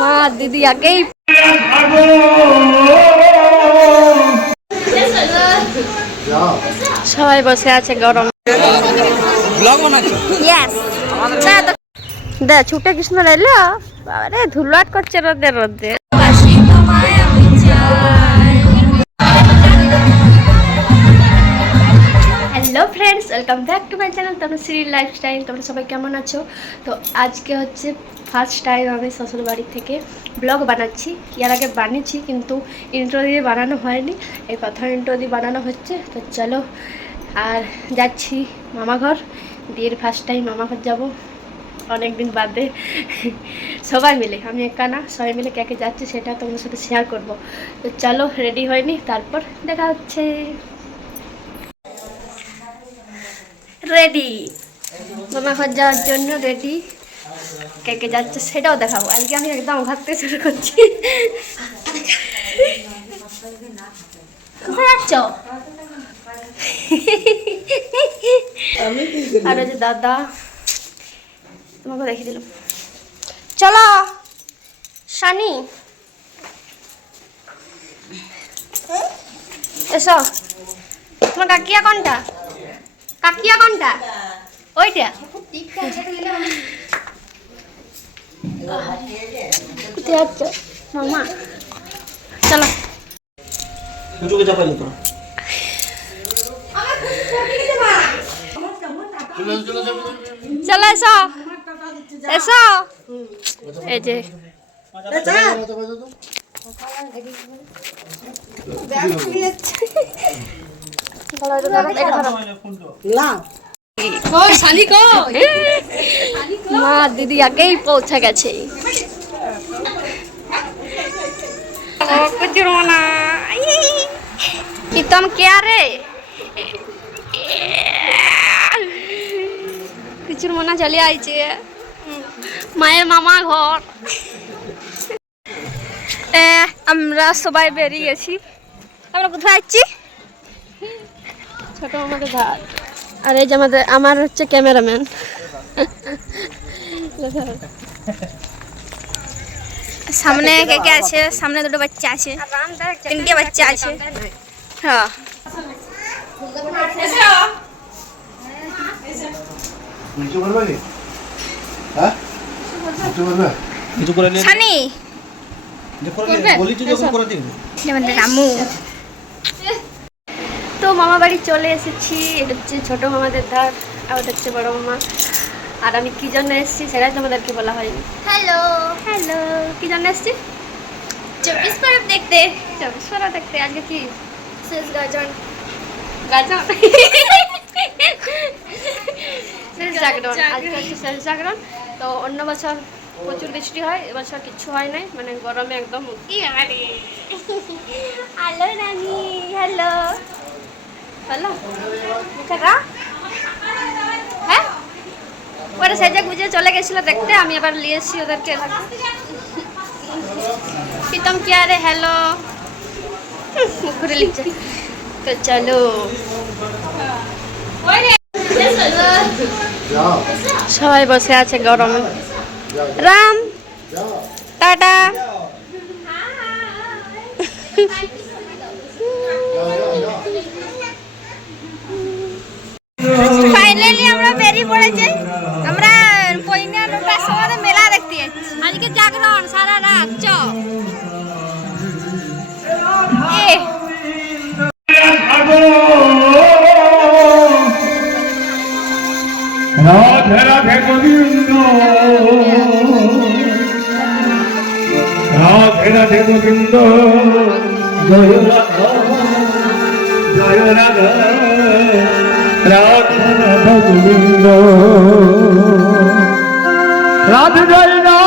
মা দিদি আগেই সবাই বসে আছে গরম। দে ছুটে কৃষ্ণ এলো বাবারে ধুলাট করছে রোদে রোদে। Hello friends, welcome back to my channel Tanushree lifestyle. তোমরা সবাই কেমন আছো? তো আজকে হচ্ছে ফার্স্ট টাইম আমি শ্বশুর বাড়ি থেকে ব্লগ বানাচ্ছি। এর আগে বানিয়েছি কিন্তু ইন্ট্রো দিয়ে বানানো হয়নি, এই প্রথম ইন্ট্রো দিয়ে বানানো হচ্ছে। তো চলো, আর যাচ্ছি মামাঘর, বিয়ের ফার্স্ট টাইম মামাঘর যাব অনেক দিন বাদে, সবাই মিলে, আমি একা না, সবাই মিলে কে কে যাচ্ছে সেটা তোমাদের সাথে শেয়ার করব। তো চলো, রেডি হয়নি, তারপর দেখা হচ্ছে। রেডি, মামাঘর যাওয়ার জন্য রেডি, কে কে যাচ্ছে সেটাও দেখাবো। আজকে আমি একদম ভাবতে শুরু করছি। কোথায় যাচ্ছ? আর ওই যে দাদা, তোমাকে দেখিয়ে দিলাম। চলো শানি, এসো। তোমার কাকিয়া কোনটা? কাকিয়া কোনটা? ওইটা। কোথায় যাচ্ছ মামা? চলো চলো, এসো এসো। এই যে মা দিদি আগেই পৌঁছে গেছে। প্রীতম কে রে? কিছুর মনে চলে আইছে মায়ের মামা ঘর। আমরা সবাই বেরিয়ে গেছি। আমরা কোথায় যাচ্ছি? ছোট আমাদের ঘর। আর এই যে আমার হচ্ছে ক্যামেরাম্যান। সামনে কে কে আছে? সামনে দুটো বাচ্চা আছে, তিনটে বাচ্চা আছে। হ্যাঁ, সানি রামু। তো মামা বাড়ি চলে এসেছি। এটা হচ্ছে ছোটো মামাদের ধার, আর ওটা হচ্ছে বড়ো মামা। আর আমি কী জন্য এসেছি সেটাই তোমাদেরকে বলা হয়নি। হ্যালো হ্যালো, কী জন্য এসেছি? 24 পরব দেখতে। 24 পরব দেখতে। আজকে কি শেষ গাজন, গাজন শেষ জাগরণ। আজকে হচ্ছে শেষ জাগরণ। তো অন্য বছর প্রচুর বৃষ্টি হয়, এবছর কিচ্ছু হয় নাই, মানে গরমে একদম। হ্যালো রানী, হ্যালো হ্যালো হ্যাঁ, ওরা সেজে গুজে চলে গেছিলো দেখতে, আমি আবার নিয়ে এসেছি ওদেরকে। প্রীতম কি আরে হ্যালো ঘুরে লিখছে। তো চলো, সবাই বসে আছে গরমে। রাম টাটা। ফাইনালি আমরা বেরিয়ে পড়েছি। আমরা পয়না নটার সময় মেলা দেখতে যাচ্ছি। আজকে জাগরণ সারা রাত। চ রাধে রাধে গোবিন্দ, রাধে রাধে গোবিন্দ, জয় রাধা জয় রাধা, রাধে রাধে গোবিন্দ, রাধে জয় রাধা।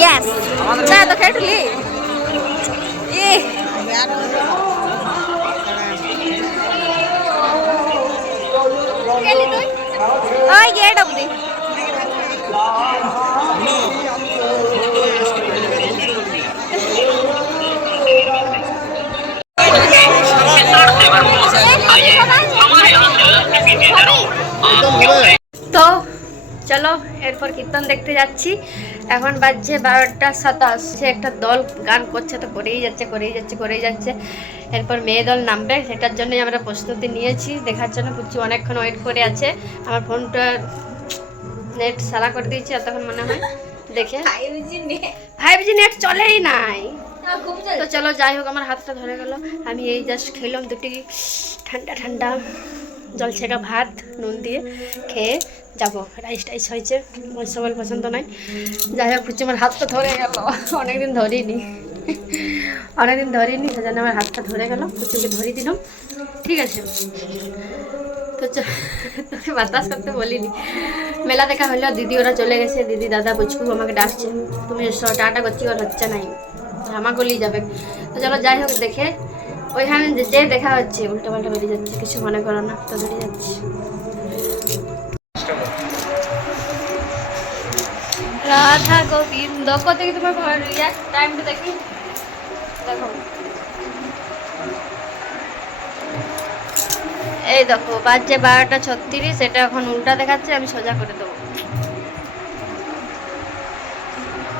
ইয়েস না তো খেটলি ই গেলি তুই ওই গেট অবধি তো চলো এরপর কীর্তন দেখতে যাচ্ছি। এখন বাজছে 12:27। সে একটা দল গান করছে তো করেই যাচ্ছে। এরপর মেয়ে দল নামবে, সেটার জন্যই আমরা প্রস্তুতি নিয়েছি দেখার জন্য। পুচু অনেকক্ষণ ওয়েট করে আছে। আমার ফোনটা নেট সারা করে দিয়েছি এতক্ষণ মনে হয় দেখে। 5G নেট চলেই নাই। তো চলো যাই হোক, আমার হাতটা ধরে গেল। আমি এই জাস্ট খেলাম দুটি ঠান্ডা ঠান্ডা জল ছেঁকা ভাত নুন দিয়ে খেয়ে যাব। রাইস টাইস হয়েছে, ওই সবার পছন্দ নয়। যাই হোক পুচু আমার হাতটা ধরে গেল, অনেকদিন ধরিনি সেজন্য আমার হাতটা ধরে গেল। পুচুকে ধরিয়ে দিলাম, ঠিক আছে। তো তোকে বাতাস করতে বলিনি। মেলা দেখা হলো, দিদি ওরা চলে গেছে, দিদি দাদা পুচকু আমাকে ডাকছে, তুমি এসো টাটা করছি, ওর হচ্ছে নাই, আমাকে নিয়ে যাবে। তো চলো যাই হোক, দেখে ওইখানে যে দেখা হচ্ছে উল্টো পাল্টা বেরিয়ে যাচ্ছে, কিছু মনে করো না। তো বেরিয়ে যাচ্ছি। রাধা গোবিন্দ কত কি তোমার ঘর টাইমটা দেখি, দেখো এই দেখো বাজছে 12:36। এটা এখন উল্টা দেখাচ্ছে, আমি সোজা করে দেবো।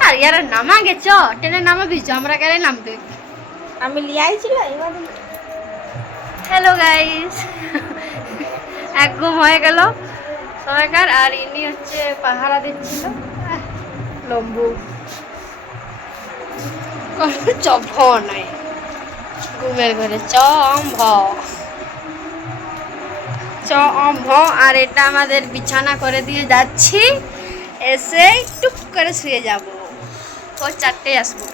আর ইয়ার নামা গেছ, ট্রেনে নামাবি, আমরা কেন নামবে? আমি লিয়াইছিল এবার। হ্যালো গাইস, এক ঘুম হয়ে গেল সবাইকার। আর ইনি হচ্ছে পাহারা দিচ্ছিল লম্বু, চভ নাই ঘুমের ঘরে চম্ভ। আর এটা আমাদের বিছানা করে দিয়ে যাচ্ছি, এসে টুক করে শুয়ে যাব। ও 4টে আসবো,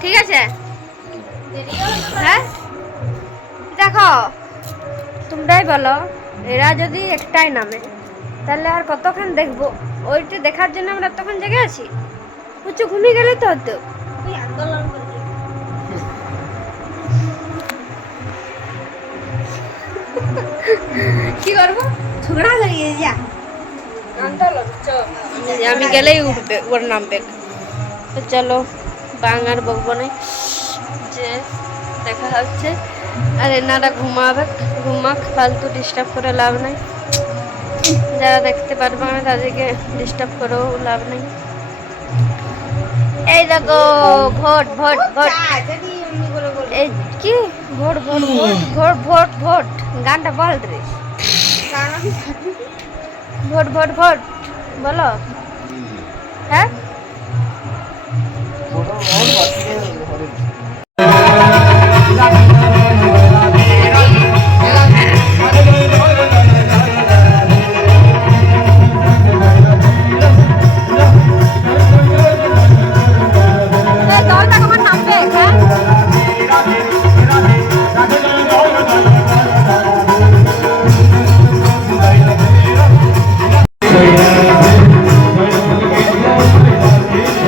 ঠিক আছে? হ্যাঁ দেখো, তোমরাই বলো, এরা যদি একটাই নামে তাহলে আর কতক্ষণ দেখবো? ওইটা দেখার জন্য আমরা তখন জেগে আছি। উঁচু ঘুমিয়ে গেলে তো হতো। আন্দোলন করে কি করবো? ঝগড়া করিয়ে যা আন্দোলন। আমি গেলেই উঠবে, ওর নামবে। তো চলো বাঙার বকবো নাই, যে দেখা হচ্ছে। আর এনারা ঘুমাক, ফালতু ডিস্টার্ব করে লাভ নাই। যারা দেখতে পারবে না তাদেরকে ডিস্টার্ব করেও লাভ নেই। এই দেখো ভোট এই কি ভোট গানটা বল রে। ভোট বলো। হ্যাঁ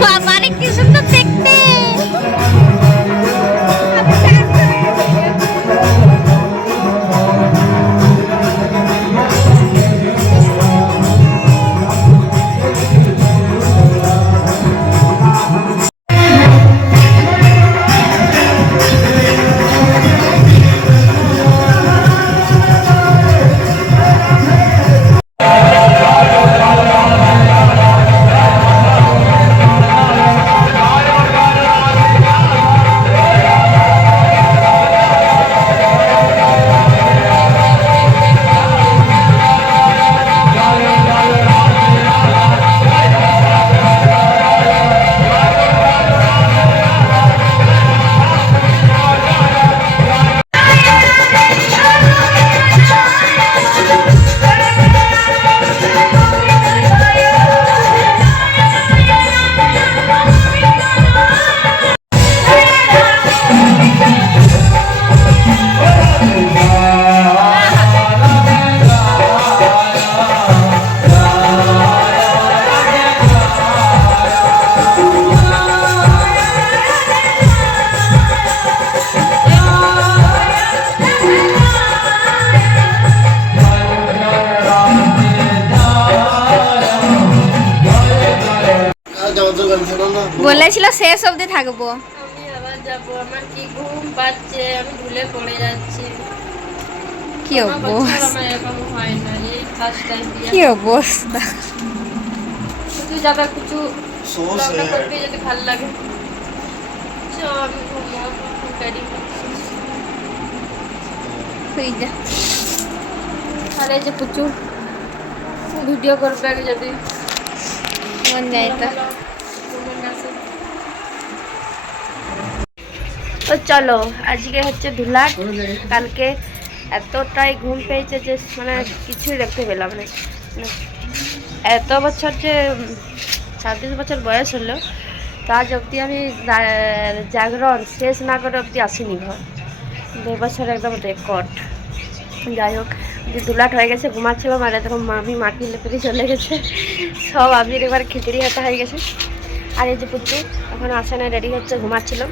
বাবারে কি সুন্দর দেখতে। বলেছিল শেষ অবধি থাকবো। আমি আবার যাবো, আমার কি ঘুম পাচ্ছে, আমি ভুলে পড়ে যাচ্ছি। কি কোনো বছর অবস্থা, আমার এরকম হয় না, এই ফার্স্ট টাইম কি অবস্থা। শুধু যাবে কিছু ব্লগটা করতে যদি ভালো লাগে। চ আমি ঘুমাবো, দেরি হচ্ছে। তুই যা। আর এই যে প্রচুর ভিডিও করবে যদি মন যায় তো। তো চলো, আজকে হচ্ছে ধুলাট। কালকে এতটাই ঘুম পেয়েছে যে মানে কিছুই দেখতে পেলাম না। মানে এত বছর যে 26 বছর বয়স হলো, তা আজ অবধি আমি জাগরণ শেষ না করে অবধি আসিনি ঘর। 2 বছর একদম রেকর্ড। যাই হোক, যে ধুলাট হয়ে গেছে, ঘুমাচ্ছিলাম আর এরকম মামি মাটি লেপে চলে গেছে। সব আবির এবার খিচুড়ি হাতে হয়ে গেছে। আর এই যে পুত্তু এখন আসে না, রেডি হচ্ছে, ঘুমাচ্ছিলাম।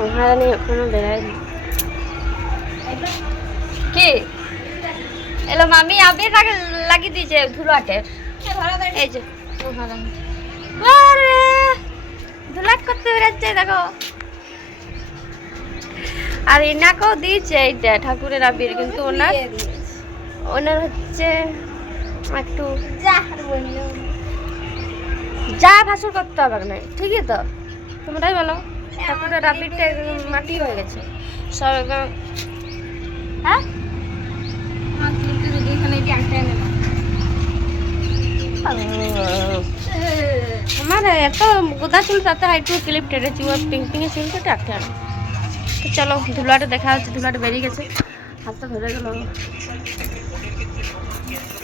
মহারানী এখনো বেড়ায়নি। কি এলো মামি আবির লাগিয়ে দিয়েছে ধুলাটের। এই যে মহারানী ধুলাট করতে বেড়াচ্ছে, দেখো। আর এনাকেও দিয়েছে এইটা ঠাকুরের আবির, কিন্তু ওনার হচ্ছে একটু যা ভাসুর করতে হবে না, ঠিকই তো তোমরাই বলো। ঠাকুরের আবিরটা মাটি হয়ে গেছে সব একদম। হ্যাঁ আমার এত গোদা চুল, তাতে একটু ক্লিপ টেটেছি, ও পিঙ্ক পিঙ্কে চুলটা টাকতে আনো। তো চলো, ধুলাটা দেখা হচ্ছে। ধুলাটা বেরিয়ে গেছে, হাতটা ধরে গেল।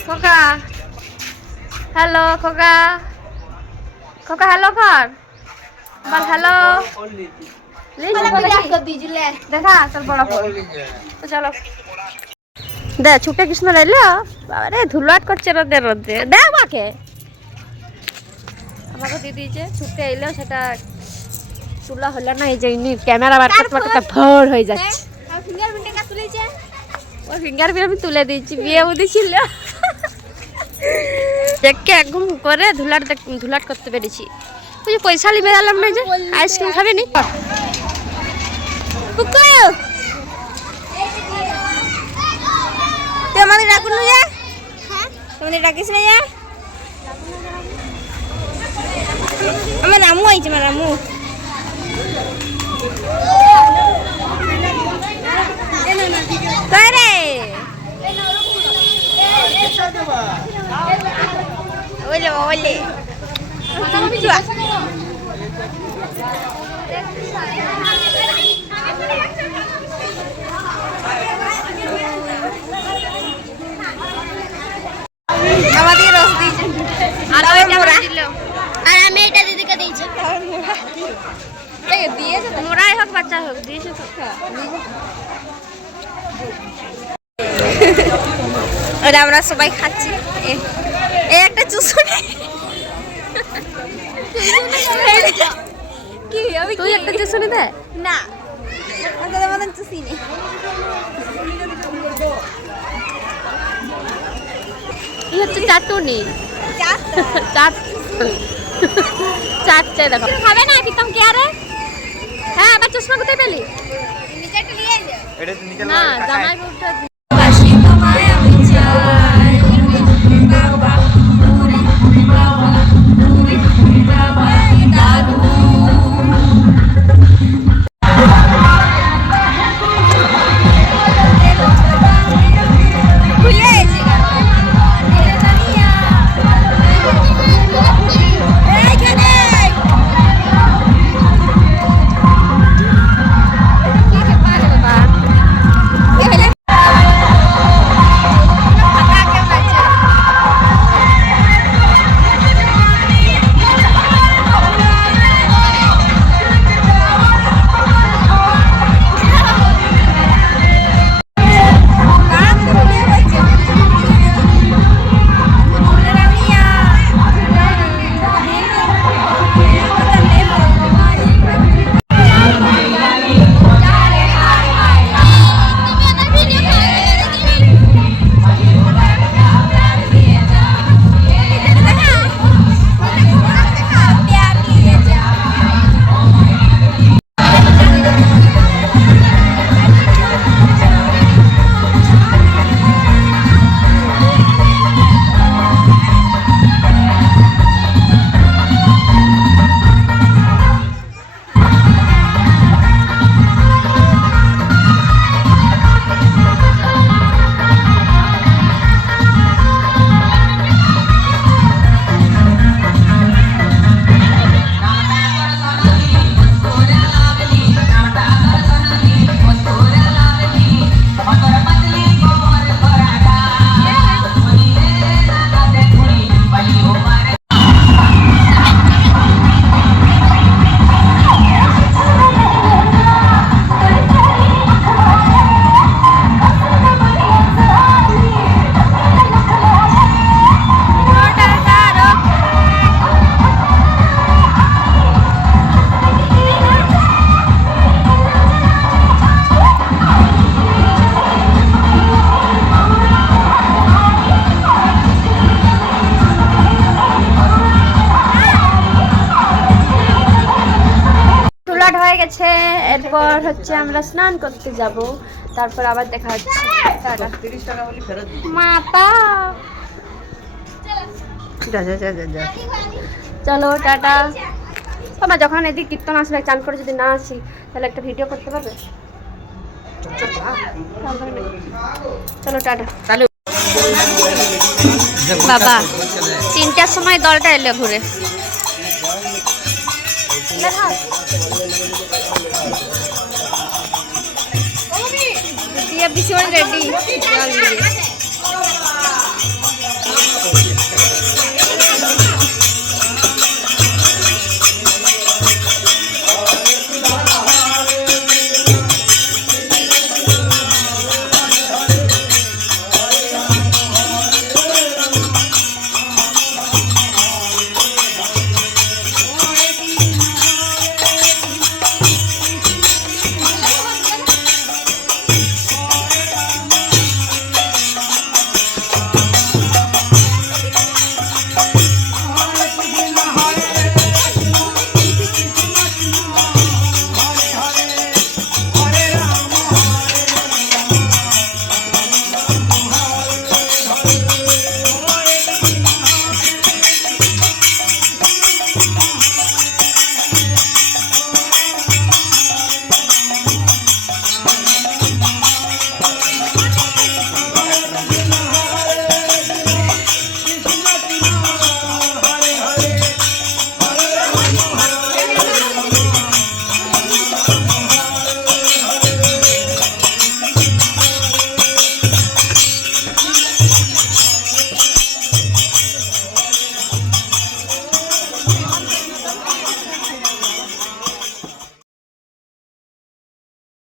খোকা হ্যালো, খোকা খোকা হ্যালো কর, বল হ্যালো। দেখা তোর বড় ফোন। তো চলো দে, ছুটে কৃষ্ণ লাইলো বাবা রে, ধুলাট করছে রোদে রোদে। দেখ মাকে, আমাকে দিয়ে দিয়েছে, ছুটে এলো, সেটা তোলা হলো না। এই যে ক্যামেরা বার করতে করতে ভোর হয়ে যাচ্ছে। ওই ফিঙ্গারপ্রিন্ট আমি তুলে দিয়েছি, বিয়ে বুদ্ধি ছিল। দেখকে একদম করে ধুলাট করতে পেরেছি। ওই যে পয়সা লিবে গেলাম না, যে আইসক্রিম খাবে নি। তুই আমাদের ডাকুন না, যা তোমাদের ডাকিস না, যা। আমার রামু আইছে, আমার রামু। রে ওলে ওলে আমাদের রস দিয়েছে, আর আমি এটা দিদিকে দিয়েছি। দিয়েছে মোরাই হোক বাচ্চা হোক, দিয়েছে তো। ওটা আমরা সবাই খাচ্ছি। এই একটা চুষুনি, কি আমি তুই একটা চুষুনি দে না, তোদের মতন চুষি নে। এই হচ্ছে চাটুনি, চাটছে দেখো। খাবে না প্রীতম কে? আরে হ্যাঁ, আবার চশমা কোথায় পেলি? নিচেটা নিয়ে যা। না, জামাই বউটা গেছে, এরপর হচ্ছে আমরা স্নান করতে যাব, তারপর আবার দেখা হচ্ছে। টাটা। মাতা চলো টাটা। তোমরা যখন এদিক কীর্তন আসবে, চান করে যদি না আসি তাহলে একটা ভিডিও করতে পারবে। চলো টাটা। বাবা 3টার সময় দলটা এলো ঘুরে। বিশ্বন রেডি